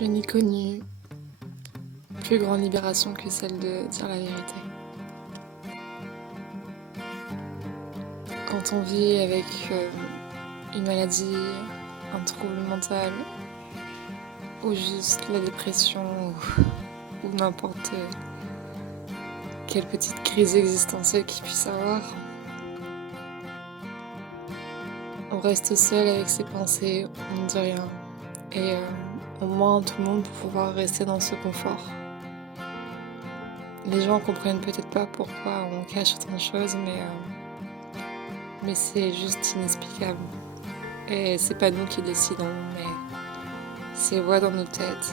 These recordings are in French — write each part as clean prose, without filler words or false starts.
Je n'ai connu plus grande libération que celle de dire la vérité. Quand on vit avec une maladie, un trouble mental, ou juste la dépression, ou n'importe quelle petite crise existentielle qu'il puisse avoir, on reste seul avec ses pensées, on ne dit rien, et on ment à tout le monde pour pouvoir rester dans ce confort. Les gens comprennent peut-être pas pourquoi on cache tant de choses, mais c'est juste inexplicable. Et c'est pas nous qui décidons, mais c'est voix dans nos têtes.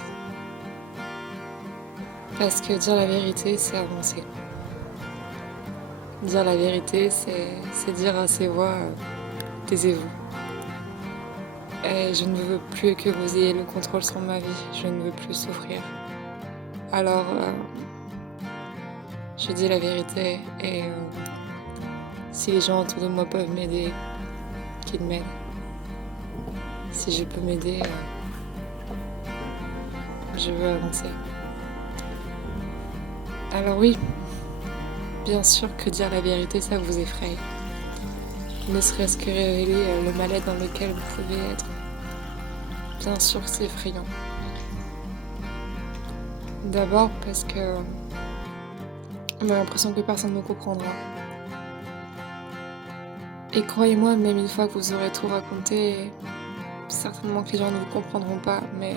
Parce que dire la vérité, c'est avancer. Dire la vérité, c'est dire à ces voix, taisez-vous. Et je ne veux plus que vous ayez le contrôle sur ma vie, je ne veux plus souffrir. Alors, je dis la vérité et si les gens autour de moi peuvent m'aider, qu'ils m'aident. Si je peux m'aider, je veux avancer. Alors oui, bien sûr que dire la vérité, ça vous effraie. Ne serait-ce que révéler le mal-être dans lequel vous pouvez être. Bien sûr que c'est effrayant. D'abord parce que on a l'impression que personne ne comprendra. Et croyez-moi, même une fois que vous aurez tout raconté, certainement que les gens ne vous comprendront pas, mais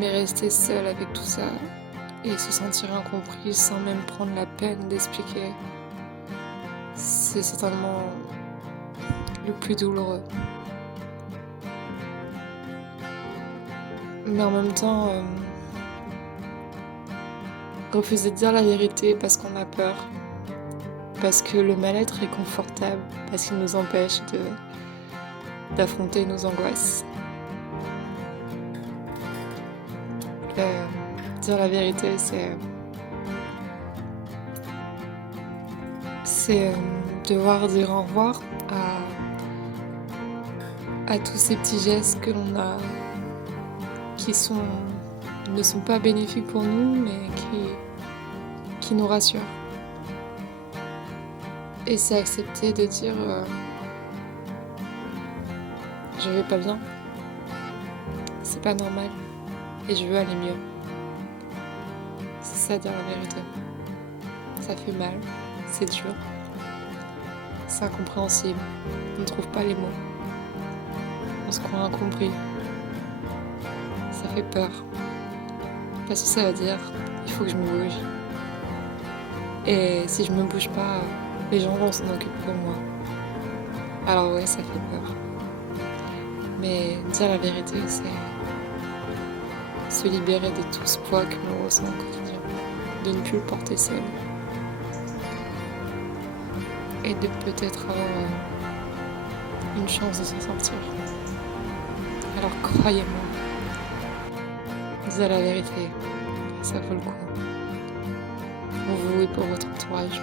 rester seul avec tout ça et se sentir incompris sans même prendre la peine d'expliquer, c'est certainement le plus douloureux. Mais en même temps, refuser de dire la vérité parce qu'on a peur, parce que le mal-être est confortable, parce qu'il nous empêche d'affronter nos angoisses. Dire la vérité, c'est devoir dire au revoir à tous ces petits gestes que l'on a qui ne sont pas bénéfiques pour nous, mais qui nous rassurent. Et c'est accepter de dire je vais pas bien, c'est pas normal, et je veux aller mieux. C'est ça dire la vérité. Ça fait mal, c'est dur, c'est incompréhensible, on ne trouve pas les mots, on se croit incompris. Ça fait peur, parce que ça veut dire il faut que je me bouge. Et si je me bouge pas, les gens vont s'en occuper pour moi. Alors ouais, ça fait peur. Mais dire la vérité, c'est se libérer de tout ce poids que l'on ressent au quotidien, de ne plus le porter seul. Et de peut-être avoir une chance de s'en sortir. Alors croyez-moi, dire la vérité, ça vaut le coup. Pour vous et pour votre entourage.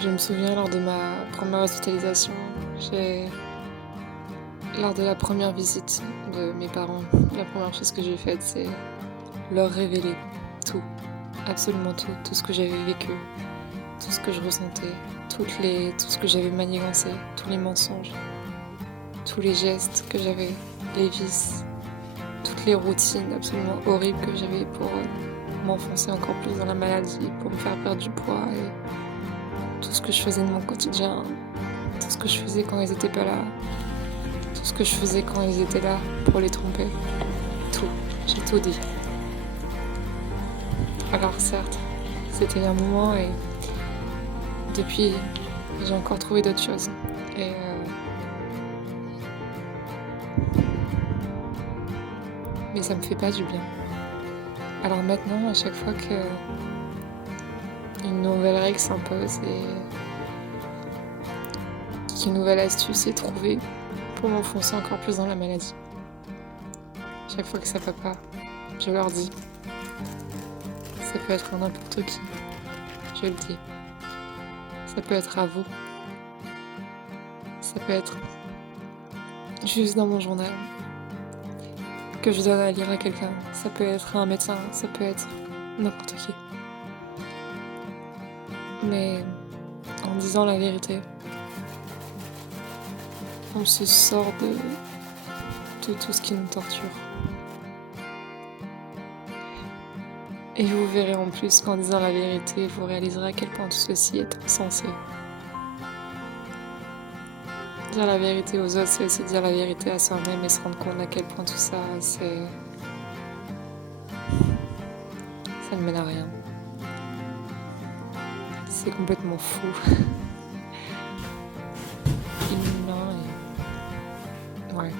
Je me souviens lors de ma première hospitalisation, lors de la première visite de mes parents, la première chose que j'ai faite, c'est leur révéler tout, absolument tout ce que j'avais vécu, tout ce que je ressentais, tout ce que j'avais manigancé, tous les mensonges, tous les gestes que j'avais, les vices, toutes les routines absolument horribles que j'avais pour m'enfoncer encore plus dans la maladie, pour me faire perdre du poids et tout ce que je faisais de mon quotidien, tout ce que je faisais quand ils étaient pas là, tout ce que je faisais quand ils étaient là pour les tromper, tout, j'ai tout dit. Alors certes, c'était un moment et depuis j'ai encore trouvé d'autres choses et mais ça me fait pas du bien. Alors maintenant, à chaque fois que une nouvelle règle s'impose et qu'une nouvelle astuce est trouvée pour m'enfoncer encore plus dans la maladie, chaque fois que ça va pas, je leur dis. Ça peut être à n'importe qui, je le dis. Ça peut être à vous. Ça peut être juste dans mon journal. que je donne à lire à quelqu'un. Ça peut être un médecin, ça peut être n'importe qui. Mais en disant la vérité, on se sort de tout ce qui nous torture. Et vous verrez en plus qu'en disant la vérité, vous réaliserez à quel point tout ceci est insensé. Dire la vérité aux autres, c'est aussi dire la vérité à soi-même et se rendre compte à quel point tout ça, ça ne mène à rien. C'est complètement fou. Inhumain et... Ouais.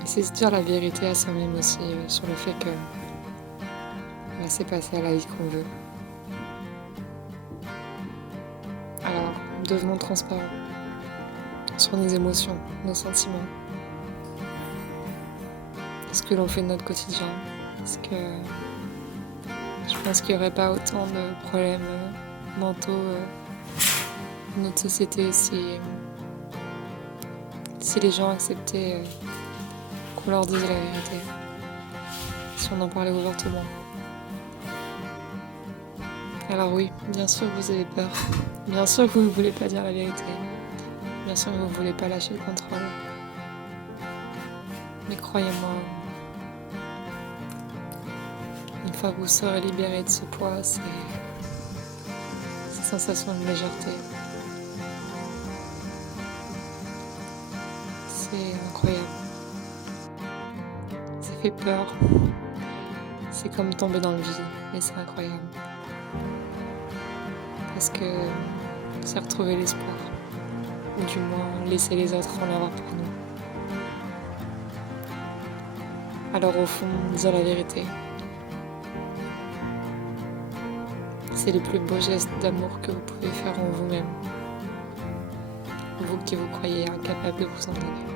Et c'est se dire la vérité à soi-même aussi sur le fait que c'est passer à la vie qu'on veut. Alors, devenons transparents sur nos émotions, nos sentiments. Ce que l'on fait de notre quotidien. Parce que je pense qu'il n'y aurait pas autant de problèmes mentaux dans notre société si les gens acceptaient qu'on leur dise la vérité. Si on en parlait ouvertement. Alors oui, bien sûr que vous avez peur. Bien sûr que vous ne voulez pas dire la vérité. Bien sûr que vous ne voulez pas lâcher le contrôle. Mais croyez-moi, une fois que vous serez libéré de ce poids, c'est cette sensation de légèreté. C'est incroyable. Ça fait peur. C'est comme tomber dans le vide, mais c'est incroyable. Parce que c'est retrouver l'espoir. Ou du moins laisser les autres en avoir pour nous. Alors au fond, dire la vérité. C'est les plus beaux gestes d'amour que vous pouvez faire en vous-même. Vous qui vous croyez incapable de vous en donner.